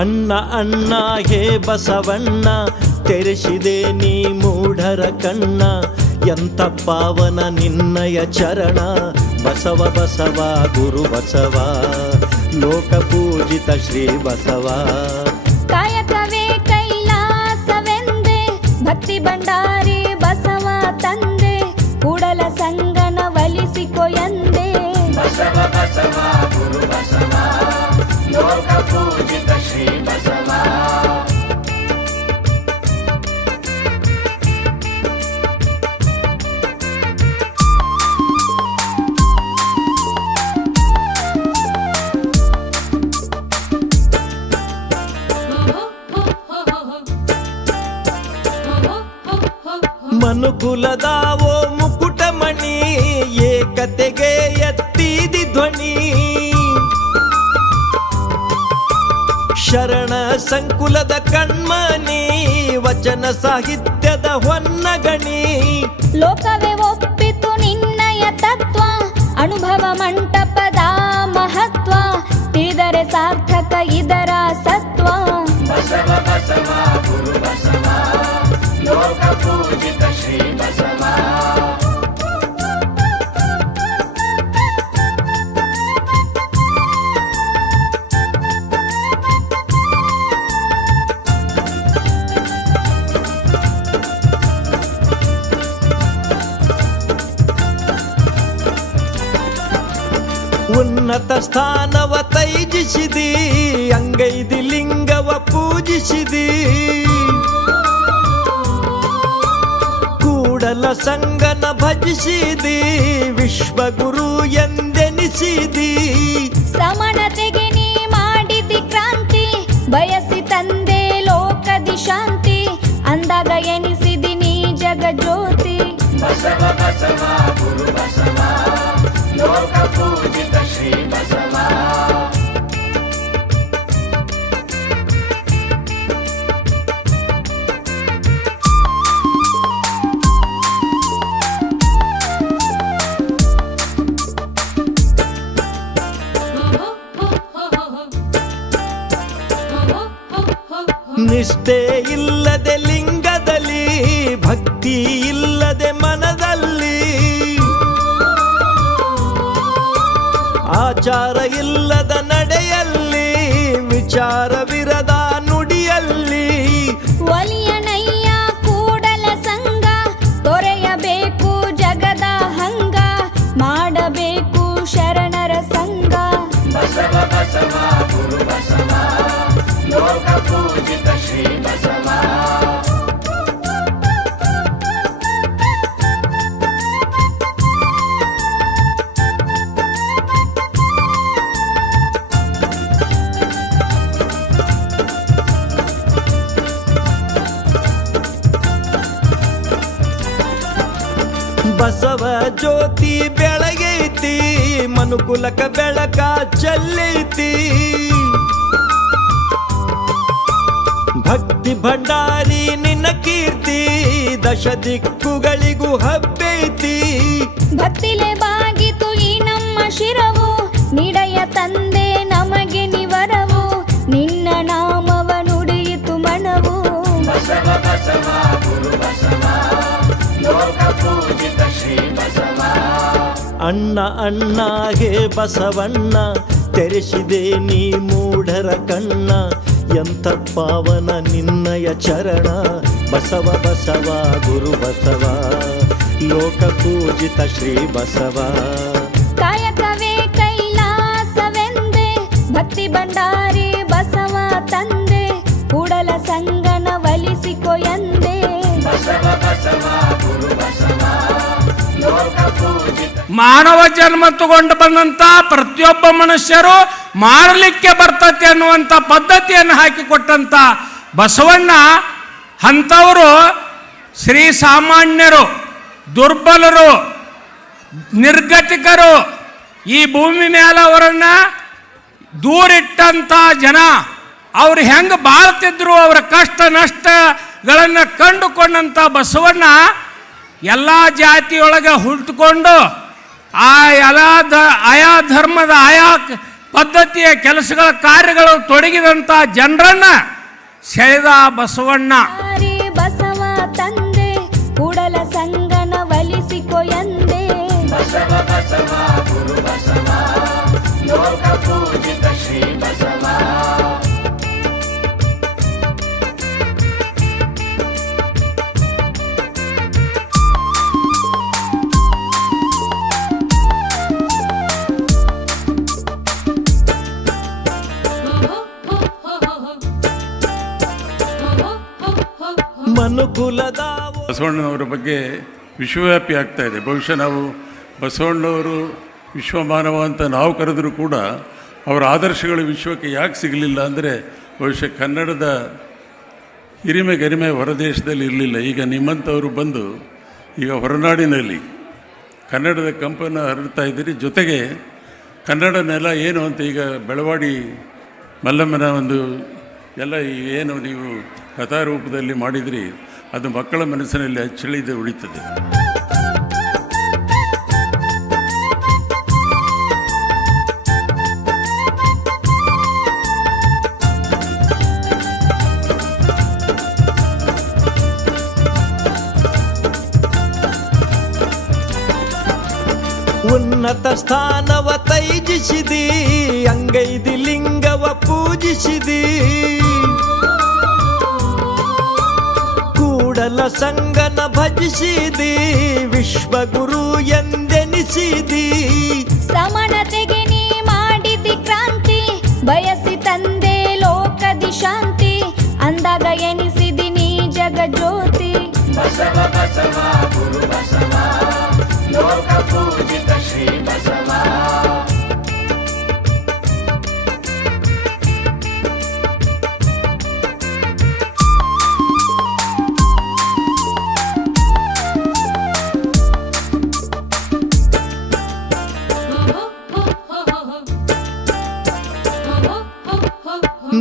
ಅಣ್ಣ ಅಣ್ಣ ಹೇ ಬಸವಣ್ಣ, ತೆರೆಸಿದೆ ನೀ ಮೂಢರ ಕಣ್ಣ. ಎಂಥ ಪಾವನ ನಿನ್ನಯ ಚರಣ, ಬಸವ ಬಸವ ಗುರು ಬಸವ, ಲೋಕ ಪೂಜಿತ ಶ್ರೀ ಬಸವ. ಕಾಯಕವೇ ಕೈಲಾಸವೆಂದೆ, ಭಕ್ತಿ ಭಂಡಾರಿ ಬಸವ ತಂದೆ, ಕೂಡಲ ಸಂಗನ ಒಲಿಸಿಕೊ ಎಂದೆ. ಬಸವ ಬಸವ ಗುರು ಬಸವ, ಲೋಕ ಪೂಜಿತ ಶ್ರೀ ಬಸವ. ಮನುಕುಲದಾವೋ ಮುಕುಟಮಣಿ, ಏಕತೆಗೆ ಎತ್ತಿದಿ ಧ್ವನಿ. ಶರಣ ಸಂಕುಲದ ಕಣ್ಮನಿ, ವಚನ ಸಾಹಿತ್ಯದ ಹೊನ್ನಗಣಿ. ಲೋಕವೇ ಒಪ್ಪಿತು ನಿನ್ನಯ ತತ್ವ, ಅನುಭವ ಮಂಟಪದ ಮಹತ್ವ, ತಿಳಿದರೆ ಸಾರ್ಥಕ ಇದರ ಸತ್ವ. ಬಸವ ಬಸವ ಗುರು ಬಸವ, ಲೋಕ ಪೂಜಿತ ಶ್ರೀ ಬಸವ. ಉನ್ನತ ಸ್ಥಾನವ ತೈಜಿಸಿದಿ, ಅಂಗೈದಿ ಲಿಂಗವ ಪೂಜಿಸಿದಿ. ಕೂಡಲ ಸಂಗನ ಭಜಿಸಿದಿ, ವಿಶ್ವಗುರು ಎಂದೆನಿಸಿದಿ. ಸಮಾನತೆಗೆ ನೀ ಮಾಡಿದಿ ಕ್ರಾಂತಿ, ಬಯಸಿ ತಂದೆ ಲೋಕದಿ ಶಾಂತಿ, ಅಂದಾಗ ಎನಿಸಿದಿ ನೀ ಜಗ ಜ್ಯೋತಿ. ಬಸವ ಬಸವ ಗುರು ಬಸವ, ಲೋಕ ಪೂಜಿತ ಶ್ರೀ ಬಸವ. ನಿಷ್ಠೆ ಇಲ್ಲದೆ ಲಿಂಗದಲ್ಲಿ, ಭಕ್ತಿ ಇಲ್ಲದೆ ಮನದಲ್ಲಿ, ಆಚಾರ ಇಲ್ಲದ ನಡೆಯಲ್ಲಿ, ವಿಚಾರವಿರದ ನುಡಿಯಲ್ಲಿ. ಒಲಿಯನಯ್ಯ ಕೂಡಲ ಸಂಗ, ತೊರೆಯಬೇಕು ಜಗದ ಹಂಗ, ಮಾಡಬೇಕು ಶರಣರ ಸಂಗ. ಬಸವ ಬಸವ ಗುರು ಬಸವ, ಲೋಕ ಪೂಜಿತ ಶ್ರೀ ಬಸವ. ಬಸವ ಜ್ಯೋತಿ ಬೆಳಗೈತಿ, ಮನುಕುಲಕ ಬೆಳಕ ಚೆಲ್ಲೈತಿ. ಭಕ್ತಿ ಭಂಡಾರಿ ನಿನ್ನ ಕೀರ್ತಿ, ದಶ ದಿಕ್ಕುಗಳಿಗೂ ಹಬ್ಬೈತಿ. ಭಕ್ತಿಲೆ ಬಾಗಿತು ಈ ನಮ್ಮ ಶಿರವು, ನಿಡಯ ತಂದೆ ನಮಗೆ ನಿವರವು, ನಿನ್ನ ನಾಮವ ನುಡಿಯಿತು ಮನವು. ಬಸವ ಬಸವ ಗುರು ಬಸವ, ಲೋಕ ಪೂಜಿತ ಶ್ರೀ ಬಸವ. ಅಣ್ಣ ಅಣ್ಣ ಹೇ ಬಸವಣ್ಣ, ತೆರೆಸಿದೆ ನೀ ಮೂಢರ ಕಣ್ಣ. ಎಂಥ ಪಾವನ ನಿನ್ನಯ ಚರಣ, ಬಸವ ಬಸವ ಗುರು ಬಸವ, ಲೋಕ ಪೂಜಿತ ಶ್ರೀ ಬಸವ. ಕಾಯಕವೇ ಕೈಲಾಸವೆಂದೆ, ಭಕ್ತಿ ಭಂಡಾರಿ ಬಸವ ತಂದೆ, ಕೂಡಲ ಸಂಗನ ಒಲಿಸಿಕೊ ಎಂದೆ. ಬಸವ ಬಸವ ಗುರು ಬಸವ, ಲೋಕ ಪೂಜಿತ. ಮಾನವ ಜನ್ಮ ತಗೊಂಡು ಬಂದಂತ ಪ್ರತಿಯೊಬ್ಬ ಮನುಷ್ಯರು ಮಾಡಲಿಕ್ಕೆ ಬರ್ತತೆ ಅನ್ನುವಂಥ ಪದ್ಧತಿಯನ್ನು ಹಾಕಿಕೊಟ್ಟಂತ ಬಸವಣ್ಣ ಅಂಥವರು ಶ್ರೀ ಸಾಮಾನ್ಯರು, ದುರ್ಬಲರು, ನಿರ್ಗತಿಕರು, ಈ ಭೂಮಿ ಮೇಲೆ ಅವರನ್ನು ದೂರಿಟ್ಟಂಥ ಜನ, ಅವ್ರು ಹೆಂಗೆ ಬಾಳ್ತಿದ್ರು, ಅವರ ಕಷ್ಟ ನಷ್ಟಗಳನ್ನು ಕಂಡುಕೊಂಡಂಥ ಬಸವಣ್ಣ ಎಲ್ಲ ಜಾತಿಯೊಳಗೆ ಹುಟ್ಟುಕೊಂಡು ಆಯಾ ಧರ್ಮದ ಆಯಾ ಪದ್ಧತಿಯ ಕೆಲಸಗಳ ಕಾರ್ಯಗಳು ತೊಡಗಿದಂಥ ಜನರನ್ನ ಸೆಳೆದ ಬಸವಣ್ಣ. ಹರಿ ಬಸವ ತಂದೆ ಕೂಡಲ ಸಂಗನ ಒಲಿಸಿಕೊ ಎಂದೆ. ಬಸವ ಬಸವ ಗುರು ಬಸವ ಲೋಕ ಪೂಜಿತ ಶ್ರೀ ಬಸವ. ಮನುಕುಲದ ಬಸವಣ್ಣನವರ ಬಗ್ಗೆ ವಿಶ್ವವ್ಯಾಪಿ ಆಗ್ತಾ ಇದೆ. ಬಹುಶಃ ನಾವು ಬಸವಣ್ಣವರು ವಿಶ್ವಮಾನವ ಅಂತ ನಾವು ಕರೆದರೂ ಕೂಡ ಅವರ ಆದರ್ಶಗಳು ವಿಶ್ವಕ್ಕೆ ಯಾಕೆ ಸಿಗಲಿಲ್ಲ ಅಂದರೆ ಬಹುಶಃ ಕನ್ನಡದ ಹಿರಿಮೆ ಗರಿಮೆ ಹೊರದೇಶದಲ್ಲಿ ಇರಲಿಲ್ಲ. ಈಗ ನಿಮ್ಮಂಥವರು ಬಂದು ಈಗ ಹೊರನಾಡಿನಲ್ಲಿ ಕನ್ನಡದ ಕಂಪನ್ನು ಹರಡ್ತಾ ಇದ್ದೀರಿ. ಜೊತೆಗೆ ಕನ್ನಡ ನೆಲ ಏನು ಅಂತ ಈಗ ಬೆಳವಾಡಿ ಮಲ್ಲಮ್ಮನ ಒಂದು ಎಲ್ಲ ಏನು ನೀವು ಕಥಾರೂಪದಲ್ಲಿ ಮಾಡಿದ್ರಿ, ಅದು ಮಕ್ಕಳ ಮನಸ್ಸಿನಲ್ಲಿ ಅಚ್ಚಳಿದು ಉಳಿತದೆ. ಉನ್ನತ ಸ್ಥಾನವ ತೈಜಿಸಿದಿ, ಅಂಗೈದಿ ಲಿಂಗವ ಪೂಜಿಸಿದಿ, ಕೂಡಲ ಸಂಗನ ಭಜಿಸಿದಿ, ವಿಶ್ವಗುರು ಎಂದೆನಿಸಿದಿ. ಸಮಾನತೆಗೆ ನೀ ಮಾಡಿದಿ ಕ್ರಾಂತಿ, ಬಯಸಿ ತಂದೆ ಲೋಕದಿ ಶಾಂತಿ, ಅಂದಾಗ ಎನಿಸಿದಿ ನೀ ಜಗಜ್ಯೋತಿ. ಬಸವ ಬಸವ ಗುರು ಬಸವ ಲೋಕ ಪೂಜಿತ ಶ್ರೀ ಬಸವ.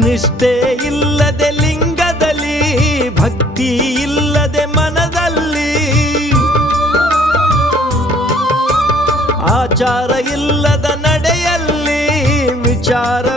ನಿಷ್ಠೆ ಇಲ್ಲದೆ ಲಿಂಗದಲ್ಲಿ, ಭಕ್ತಿ ಇಲ್ಲದೆ ಮನದಲ್ಲಿ, ಆಚಾರ ಇಲ್ಲದ ನಡೆಯಲ್ಲಿ, ವಿಚಾರ